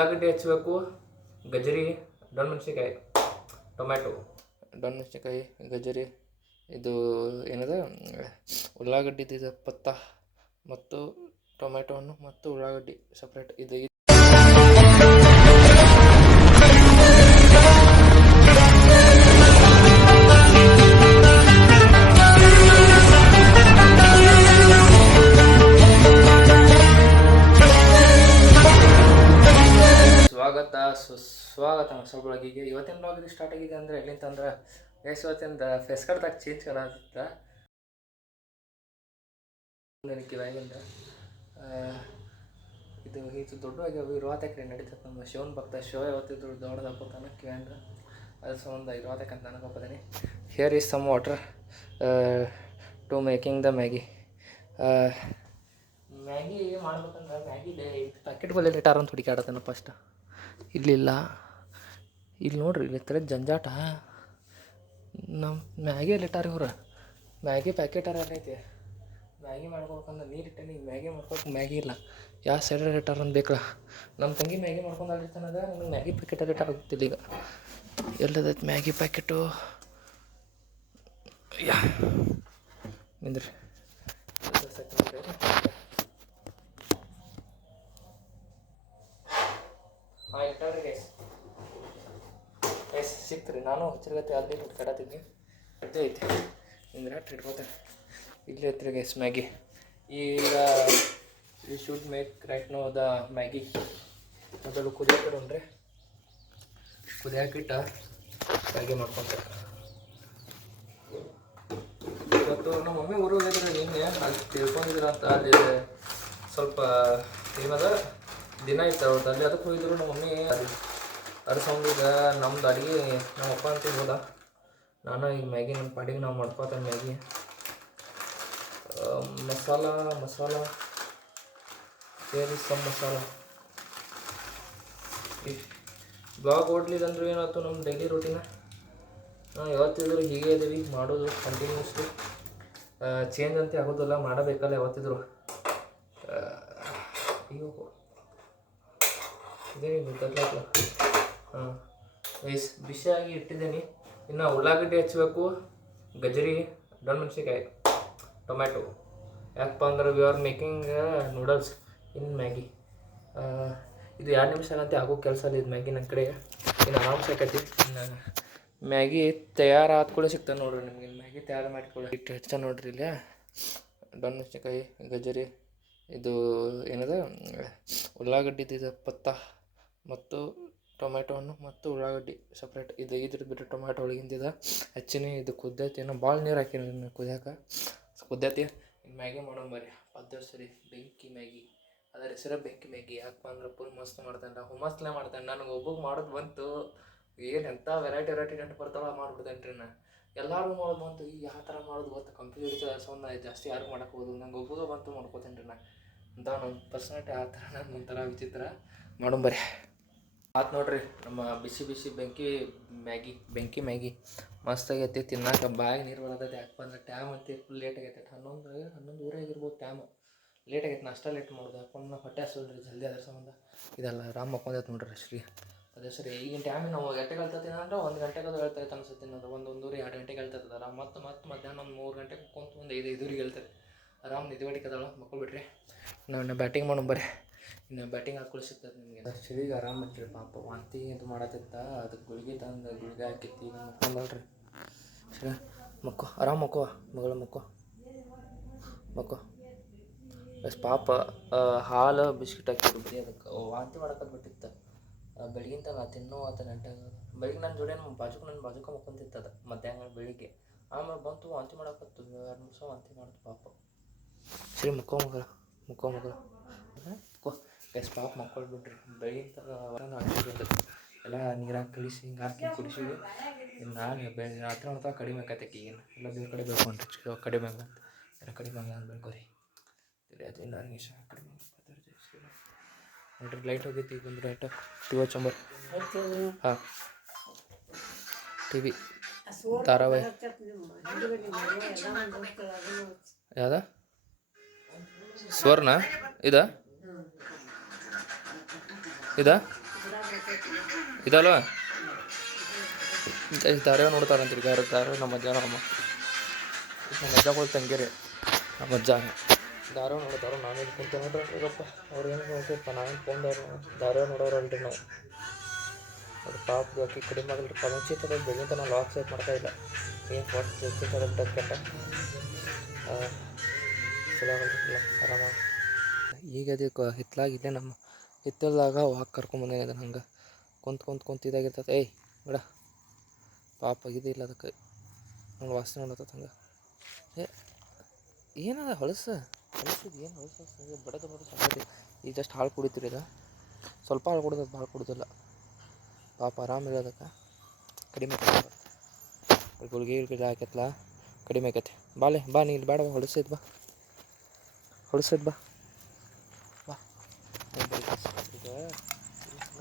ಉಳ್ಳಾಗಡ್ಡಿ ಹೆಚ್ಚಬೇಕು, ಗಜರಿ, ಮೆಣಸಿನ್ಕಾಯಿ, ಟೊಮ್ಯಾಟೊ, ಮೆಣಸಿನ್ಕಾಯಿ, ಗಜರಿ, ಇದು ಏನದ ಉಳ್ಳಾಗಡ್ಡಿದು ಪತ್ತ ಮತ್ತು ಟೊಮ್ಯಾಟೊ ಹಣ್ಣು ಮತ್ತು ಉಳ್ಳಾಗಡ್ಡಿ ಸಪ್ರೇಟ್ ಇದು. ಸ್ವಾಗತ ಹೊಸ ಬ್ಲಾಗಿಗೆ. ಇವತ್ತಿನ ಬ್ಲಾಗ್ ಇದು ಸ್ಟಾರ್ಟ್ ಆಗಿದೆ ಅಂದರೆ ಎಲ್ಲಿಂತ ಅಂದ್ರೆ ಇವತ್ತಿಂದ ಫೇಸ್ ಕಟ್ದಾಗ ಚೇಂಜ್ ಕಲಾತಿತ್ತ ನನಗೆ ಇವಾಗಿಂದ ಇದು ದೊಡ್ಡವಾಗಿ ಇರುವಾತಕ್ಕೆ ನಡೀತದೆ. ನಮ್ಮ ಶಿವನ ಭಕ್ತ ಶಿವ ಯಾವತ್ತಿದ್ರು ದೊಡ್ಡದಾಗ್ಬೋತಾನ ಕಿವಂಡ್ರೆ ಅದು ಸಂಬಂಧ ಇರುವಾತಕ್ಕಂತ ಅನ್ಕೋಬೋದೀನಿ. Here is some water to making the Maggi. Maggi ಮಾಡ್ಬೇಕಂದ್ರೆ ಮ್ಯಾಗಿ ಪ್ಯಾಕೆಟ್ ಬಲ್ಲಿ ಇಟ್ಟಾರ ಅಂತ ಹುಡುಕಾಡತಾನ ಫಸ್ಟ್. ಇಲ್ಲಿಲ್ಲ, ಇಲ್ಲಿ ನೋಡ್ರಿ, ಇಲ್ಲಿ ಥರ ಜಂಜಾಟ. ನಮ್ಮ ಮ್ಯಾಗಿಯಲ್ಲಿ ಇಟ್ಟಾರ ಇವ್ರು. ಮ್ಯಾಗಿ ಪ್ಯಾಕೆಟ್ ಐತಿ. ಮ್ಯಾಗಿ ಮಾಡ್ಕೊಬೇಕಂದ್ರೆ ನೀರಿಟ್ಟೆ ಈಗ ಮ್ಯಾಗಿ ಮಾಡ್ಕೊಬೇಕು. ಮ್ಯಾಗಿ ಇಲ್ಲ, ಯಾವ ಸೈಡಲ್ಲಿ ಇಟ್ಟಾರ ಅಂತ ಬೇಕಲ್ಲ. ನಮ್ಮ ತಂಗಿ ಮ್ಯಾಗಿ ಮಾಡ್ಕೊಂಡು ಆಗಿರ್ತಾನದ. ನನಗೆ ಮ್ಯಾಗಿ ಪ್ಯಾಕೆಟಲ್ಲಿ ಇಟ್ಟಾರ ಗೊತ್ತಿಲ್ಲ ಈಗ ಎಲ್ಲದೈತೆ ಮ್ಯಾಗಿ ಪ್ಯಾಕೆಟು. ಯಾ ನಿಂದ್ರಿ ಹಾಂ ಇಟ್ಟಾಡ್ರಿ ಗೈಸ್ ಸಿಕ್ತ್ರಿ. ನಾನು ಹುಚ್ಚರ್ಗತ್ತೆ ಅಲ್ಲಿ ಕಡತೀನಿ. ಇದ್ದೇ ಐತಿ ನಿಂದ್ರೆ ಇಟ್ಕೋತೇನೆ. ಇಲ್ಲಿ ಐತ್ರಿ ಗೈಸ್ ಮ್ಯಾಗಿ. ಈಗ you should make right no the Maggi. ಮೊದಲು ಕುದಿಯಾಕಿಡ್ರಿ. ಕುದಿಯಾಕಿಟ್ಟ ಮ್ಯಾಗಿ ಮಾಡ್ಕೊತಾರೆ. ಇವತ್ತು ನಮ್ಮ ಮಮ್ಮಿ ಊರು ಹೋಗಿದ್ರೆ ನಿನ್ನೆ ಅಲ್ಲಿ ತಿಳ್ಕೊಂಡಿದ್ರು ಅಂತ. ಅಲ್ಲಿ ಸ್ವಲ್ಪ ಏನದ ದಿನ ಇತ್ತು ಅವ್ರದ್ದು, ಅಲ್ಲಿ ಅದಕ್ಕೆ ಹೋಗಿದ್ರು ನಮ್ಮ ಮಮ್ಮಿ. ಅರ್ಸಂಗಿಗ ನಮ್ದು ಅಡುಗೆ ನಮ್ಮ ಅಪ್ಪ ಅಂತ ಹೋದ. ನಾನು ಈಗ ಮ್ಯಾಗಿ ನಮ್ಮ ಪಾಡಿಗೆ ನಾವು ಮಾಡ್ಕೊತೇನೆ ಮ್ಯಾಗಿ. ಮಸಾಲ ಸೇರಿ ಸಮ್ ಮಸಾಲ. ಈ ಬ್ಲಾಗ್ ಓಡ್ಲಿಲ್ಲಂದ್ರೂ ಏನಾಯ್ತು ನಮ್ಮ ಡೈಲಿ ರೂಟೀನ. ನಾವು ಯಾವತ್ತಿದ್ರು ಹೀಗೆ ಇದ್ದೀವಿ ಮಾಡೋದು ಕಂಟಿನ್ಯೂಸ್ಲಿ. ಚೇಂಜ್ ಅಂತ ಆಗೋದಿಲ್ಲ, ಮಾಡಬೇಕಲ್ಲ ಯಾವತ್ತಿದ್ರು. ಇದೇನು ಗೊತ್ತಾಗ್ಲ. ಹಾಂ ಬಿಸಿಯಾಗಿ ಇಟ್ಟಿದ್ದೀನಿ. ಇನ್ನು ಉಳ್ಳಾಗಡ್ಡಿ ಹೆಚ್ಚಬೇಕು, ಗಜರಿ, ಮೆಣಸಿನ್ಕಾಯಿ, ಟೊಮ್ಯಾಟೊ. ಯಾಕಪ್ಪ ಅಂದ್ರೆ we are making noodles in Maggi. ಇದು 2 ನಿಮಿಷ ಆಗಂತೆ ಆಗೋ ಕೆಲಸ ಅಲ್ಲಿ ಇದು ಮ್ಯಾಗಿ ನನ್ನ ಕಡೆ. ಇನ್ನು ಆರಾಮ್ಸೆ ಆಕೈತಿ. ಇನ್ನು ಮ್ಯಾಗಿ ತಯಾರು ಆದ್ಕೊಳ್ಳೆ ಸಿಗ್ತದೆ ನೋಡ್ರಿ ನಿಮಗೆ. ಮ್ಯಾಗಿ ತಯಾರು ಮಾಡಿಕೊಳ್ಳಿ ಇಟ್ಟು ಹೆಚ್ಚ ನೋಡ್ರಿ. ಇಲ್ಲೇ ಮೆಣಸಿನ್ಕಾಯಿ, ಗಜರಿ, ಇದು ಏನದ ಉಳ್ಳಾಗಡ್ಡಿದು ಪತ್ತ ಮತ್ತು ಟೊಮ್ಯಾಟೊ ಹಣ್ಣು ಮತ್ತು ಉಳ್ಳಾಗಡ್ಡಿ ಸಪ್ರೇಟ್ ಇದು. ಇದ್ರ ಬಿಟ್ಟರೆ ಟೊಮ್ಯಾಟೊ ಒಳಗಿಂದಿದ ಹೆಚ್ಚಿನ ಇದು ಕುದ್ದೈತಿ. ಏನೋ ಭಾಳ ನೀರು ಹಾಕಿನಿ ಕುದಿಯಾಕೆ ಕುದ್ದೈತಿ. ಇನ್ನು ಮ್ಯಾಗಿ ಮಾಡೋಣ ಬರ್ರಿ. ಪದ್ಧತಿ ಸರಿ ಬೆಂಕಿ ಮ್ಯಾಗಿ. ಅದರ ಹೆಸರು ಬೆಂಕಿ ಮ್ಯಾಗಿ. ಯಾಕಪ್ಪ ಅಂದ್ರೆ ಫುಲ್ ಮಸ್ತ್ ಮಾಡ್ತಾನೆ. ಹುಮ್ಮಸ್ಲೇ ಮಾಡ್ತಾನೆ. ನನಗೆ ಒಬ್ಬಗೆ ಮಾಡೋದು ಬಂತು. ಏನು ಎಂಥ ವೆರೈಟಿ ನೆಟ್ಟು ಬರ್ತಾವೆ ಮಾಡ್ಬಿಡ್ತೇನೆ ರೀ ನಾನು. ಎಲ್ಲರೂ ಮಾಡೋದು ಬಂತು. ಈಗ ಯಾವ ಥರ ಮಾಡೋದು ಗೊತ್ತು ಕಂಪ್ಯೂಟರ್ ಸೌಂಡ್ ಜಾಸ್ತಿ ಯಾರು ಮಾಡೋಕೆ ಹೋಗೋದು. ನಂಗೆ ಒಬ್ಬಗೆ ಬಂತು ಮಾಡ್ಕೋತೇನೆ ರೀ ನಾನು ಅಂತ. ನಮ್ಮ ಪರ್ಸ್ನಾಲಿಟಿ ಆ ಥರ ನಾನು ಒಂಥರ ವಿಚಿತ್ರ. ಮಾಡೋಣ ಬರ್ರಿ. ಆಯ್ತು ನೋಡ್ರಿ ನಮ್ಮ ಬಿಸಿ ಬೆಂಕಿ ಮ್ಯಾಗಿ ಮಸ್ತಾಗೈತಿ. ತಿನ್ನಾಕ ಬಾಯಿಗೆ ನೀರು ಬರತೈತಿ. ಯಾಕಪ್ಪ ಅಂದ್ರೆ ಟೈಮ್ ಐತಿ ಫುಲ್ ಲೇಟ್ ಆಗೈತೆ. 11 ಆಗಿರ್ಬೋದು ಟೈಮ್. ಲೇಟ್ ಆಗೈತೆ. ನಾಷ್ಟ ಲೇಟ್ ಮಾಡೋದು ಯಾಕಂದ್ರೆ ಹೊಟ್ಟೆ ಹಸಿಲ್ರಿ ಜಲ್ದಿ. ಅದ್ರ ಸಂಬಂಧ ಇದೆಲ್ಲ ಆರಾಮ್ ಮಕ್ಕೊಂದೈತೆ ನೋಡ್ರಿ ಶ್ರೀ. ಅದೇ ಸರಿ ಈಗಿನ ಟೈಮ್ ನಾವು ಗಂಟೆಗೆ ಹೇಳ್ತೈತಿ ಅಂದ್ರೆ 1 ಗಂಟೆಗೆ ಹೇಳ್ತೈತೆ ಅನ್ಸುತ್ತೆ. ಅದು 1-1:30 2 ಗಂಟೆಗೆ ಹೇಳ್ತೈತೆ ಆರಾಮ್. ಮತ್ತು ಮಧ್ಯಾಹ್ನ ಒಂದು 3 ಗಂಟೆಗೆ ಕುಂತು ಒಂದು 5-5:30 ಹೇಳ್ತೈತೆ ಆರಾಮ್. ನಿದ್ದೆ ಅದಾಳ ಮಕ್ಕೊಳ್ಬಿಟ್ರಿ. ನಾವು ಬ್ಯಾಟಿಂಗ್ ಮಾಡೋಣ ಬರ್ರಿ. ಇನ್ನು ಬ್ಯಾಟಿಂಗ್ ಹಾಕೊಳ್ಳಿ ಸಿಗ್ತದೆ ನಿಮಗೆ. ಚಳಿಗೆ ಆರಾಮ್ ಹಚ್ಚಿರಿ ಪಾಪ. ವಾಂತಿ ಇದು ಮಾಡತ್ತಿತ್ತ. ಅದಕ್ಕೆ ಗುಳಿಗೆ ತಂದು ಗುಳಿಗೆ ಹಾಕಿತ್ತು. ಈಗ ಮಕ್ಕೊಂದಲ್ರಿ ಸರಿ. ಮಕ್ಕೋ ಆರಾಮ್ ಮಕ್ಕೋ ಮಗಳು ಮಕ್ಕೋ ಬಸ್ ಪಾಪ. ಹಾಲು ಬಿಸ್ಕಿಟ್ ಹಾಕಿದ್ರು ಬರೀ. ಅದಕ್ಕೆ ವಾಂತಿ ಮಾಡಕ್ಕೆ ಬಿಟ್ಟಿತ್ತು ಬೆಳಗಿನ ತನಕ. ತಿನ್ನೋ ಆತ ನೆಂಟಾಗ ಬೆಳಿಗ್ಗೆ ನನ್ನ ಜೋಡಿ ನನ್ನ ಬಾಜುಕ ಮಕ್ಕೊಂತಿತ್ತದ ಮಧ್ಯಾಹ್ನ ಬೆಳಿಗ್ಗೆ. ಆಮೇಲೆ ಬಂತು ವಾಂತಿ ಮಾಡಕತ್ತು. 2 ನಿಮಿಷ ವಾಂತಿ ಮಾಡ್ತು ಪಾಪ. ಸರಿ ಮಕ್ಕೋ ಮಗಳು ಗೈಸ್ ಪಾಪ ಮಕ್ಕಳ್ಬಿಟ್ರಿ. ಬೆಳಗಿನ ತನಕ ಹಾಕಿದ್ರು ಎಲ್ಲ ನೀರಾಗಿ ಕಳಿಸಿ ಹಿಂಗೆ ಹಾಕಿ ಕುಡಿಸಿವಿ. ಇನ್ನು ನಾನು ರಾತ್ರಿ ನೋಡ್ತಾ ಕಡಿಮೆ ಆಕೈತೆ. ಈಗೇನು ಎಲ್ಲ ಬೇರೆ ಕಡೆ ಬೆಳ್ಕೊಂಡ್ರಿ. ಕಡಿಮೆ ಎಲ್ಲ ಕಡಿಮೆ ಅಂತ ಬೆಳ್ಕೊರಿ. ಅದು ಇಲ್ಲ ನಿಮಿಷ ಕಡಿಮೆ ನೋಡ್ರಿ. ಲೈಟ್ ಹೋಗೈತಿ. ಈಗ ಒಂದು ಲೈಟ್ ಟಿವಿ ಚಂಬರ್. ಹಾಂ ಟಿವಿ ಧಾರಾವಾಹಿ ಯಾವ್ದ ಸ್ವರ್ಣ ಇದಾ ಇದಲ್ವ ಧಾರಾವಾಹಿ ನೋಡ್ತಾರಂತೀರಿ ಧಾರಾವಾಹಿ ನಮ್ಮ ಅಜ್ಜ ನಮ್ಮ ಅಜ್ಜಗಳು ತಂಗಿರಿ ನಮ್ಮ ಅಜ್ಜ ಧಾರಾವಾಹಿ ನೋಡ್ತಾರೋ ನಾನು ಇಲ್ಲಿ ಕುಂತ ನೋಡ್ರಿ ಈಗಪ್ಪ ಅವ್ರು ಏನು ನೋಡ್ತಿಪ್ಪ ನಾನು ಫೋನ್ದವ್ರು ಧಾರಾವಾಹಿ ನೋಡೋರಲ್ರಿ ನಾವು ಅದು ಪಾಪ ಅಕ್ಕಿ ಕಡಿಮೆ ಆಗಲ್ರಿ ಕಮೆಂಟ್ ಬೆಳಿಗ್ಗೆ ನಾನು ಲಾಕ್ ಸೈಟ್ ಮಾಡ್ತಾ ಇಲ್ಲ ಏನು ಒಟ್ಟು ಕೆಟ್ಟ ಚಲೋ ಆಗಲ್ಲ ಆರಾಮ ಈಗ ಅದಕ್ಕೆ ಹಿತ್ತಲಾಗಿದ್ದೆ ನಮ್ಮ ಹಿತ್ತಲ್ದಾಗ ವಾಕ್ ಕರ್ಕೊಂಬಂದೇನೆ ಅದನ್ನು ಹಂಗೆ ಕುಂತಿದ್ದಾಗಿರ್ತದೆ ಏಯ್ ಬಿಡ ಪಾಪ ಇದಿಲ್ಲ ಅದಕ್ಕೆ ನೋಡಿ ವಾಸನೆ ನೋಡತ್ತ ಹಂಗೆ ಏನದ ಹೊಳಸು ಏನು ಹೊಳಸು ಬಡದು ಸಂಗತಿ ಈಗ ಜಸ್ಟ್ ಹಾಳು ಕುಡಿತೀರಿ ಇದು ಸ್ವಲ್ಪ ಹಾಳು ಕುಡ್ದು ಭಾಳ ಕುಡ್ದಿಲ್ಲ ಪಾಪ ಆರಾಮಿಲ್ಲ ಅದಕ್ಕೆ ಕಡಿಮೆ ಗುಳಿಗೆ ಹಾಕತ್ಲ ಕಡಿಮೆ ಆಕೈತಿ ಬಾ ನೀ ಇಲ್ಲಿ ಬೇಡ ಹೊಳಸೈತೆ ಬಾ ಬಾ ಈಗ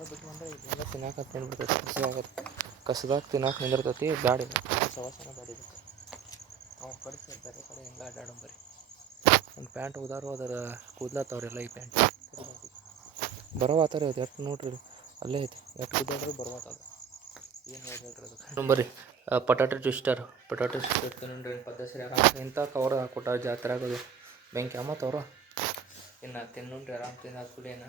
ಬಿಟ್ಟು ಬಂದರೆ ಇದೆಲ್ಲ ತಿನ್ನಾಕ ತಿಂದ್ಬಿಡ್ತೈತಿ ಕಸದಾಗ ತಿನ್ನಾಕೆ ನಿಂದಿರ್ತೈತಿ ಬ್ಯಾಡ ಸವಾಸನ ಬ್ಯಾಡಿದ ಅವ್ನು ಕಡಿಸಿ ಬೇರೆ ಕಡೆ ಎಲ್ಲ ಅಡ್ಡಾಡೋಂಬರಿ ಒಂದು ಪ್ಯಾಂಟ್ ಹೋದಾರು ಅದರ ಕೂದ್ಲತ್ತವ್ರೆಲ್ಲ ಈ ಪ್ಯಾಂಟ್ ಬರೋವಾತಾರೆ ಅದು ಎಷ್ಟು ನೋಡ್ರಿ ಅಲ್ಲೇ ಐತಿ ಎಷ್ಟು ಕೂದಾಡ್ರು ಬರೋವಾತದ ಏನು ಹೇಳ್ರಿ ಅದಕ್ಕೆ ಬರ್ರಿ ಪಟಾಟೊ ಟ್ವಿಸ್ಟರ್ ತಿನ್ರಿ ಪದ್ಧತಿ ಆರಾಮ ಇಂಥ ಕವರ್ ಹಾಕ್ಕೊಟ್ಟಾರ ಜಾತ್ರೆಗಳು ಬೆಂಕಿ ಅಮ್ಮತ್ತವ್ರು ಇನ್ನು ತಿನ್ನುಂಡ್ರಿ ಆರಾಮ್ ತಿನ್ನೋದು ಕುಡಿಯೋಣ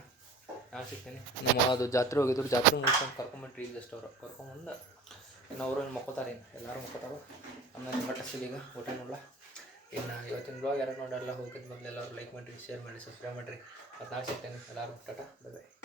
ನಾನು ಸಿಗ್ತೀನಿ ನಮ್ಮ ಅದು ಜಾತ್ರೆ ಹೋಗಿದ್ರು ಜಾತ್ರೆ ಮುಗಿಸ್ಕೊಂಡು ಕರ್ಕೊಂಬಂಟ್ರಿ ಈಗ ಜಸ್ಟ್ ಅವರು ಕರ್ಕೊಂಬಂದು ಇನ್ನು ಅವರು ಮಕ್ಕೋತಾರೆ ಇನ್ನು ಎಲ್ಲರೂ ಮಕ್ಕೋತಾವೆ ಆಮೇಲೆ ಮಟ್ಟಸಿಲಿಗ ಊಟ ನೋಡಲ್ಲ ಇನ್ನು ಇವತ್ತಿನ ಬ್ಲಾಗ್ ಯಾರು ನೋಡಲ್ಲ ಹೋಗಿದ್ದು ಮೊದಲು ಎಲ್ಲರೂ ಲೈಕ್ ಮಾಡಿರಿ ಶೇರ್ ಮಾಡಿ ಸಬ್ಸ್ಕ್ರೈಬ್ ಮಾಡಿರಿ ಮತ್ತು ನಾನು ಸಿಗ್ತೇನೆ ಎಲ್ಲರೂ ಟಾಟಾ ಬೈ ಬೈ